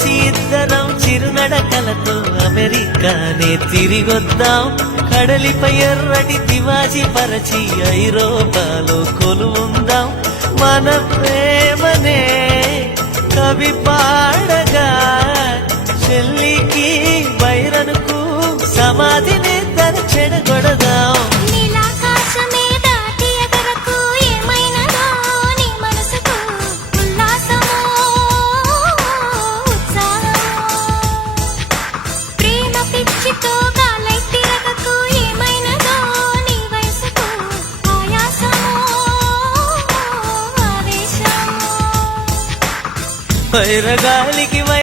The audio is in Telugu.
కలిసి ఇద్దరం చిరునడకలతో అమెరికానే తిరిగొద్దాం. కడలిపై ఎర్రటి తివాజీ పరచి ఐరోపాలో కొలువుందాం. మన ప్రేమనే కవి పాడగా చెల్లికి బైరనుకు సమాధిని తన చెడగొడదాం. వైరగాలికి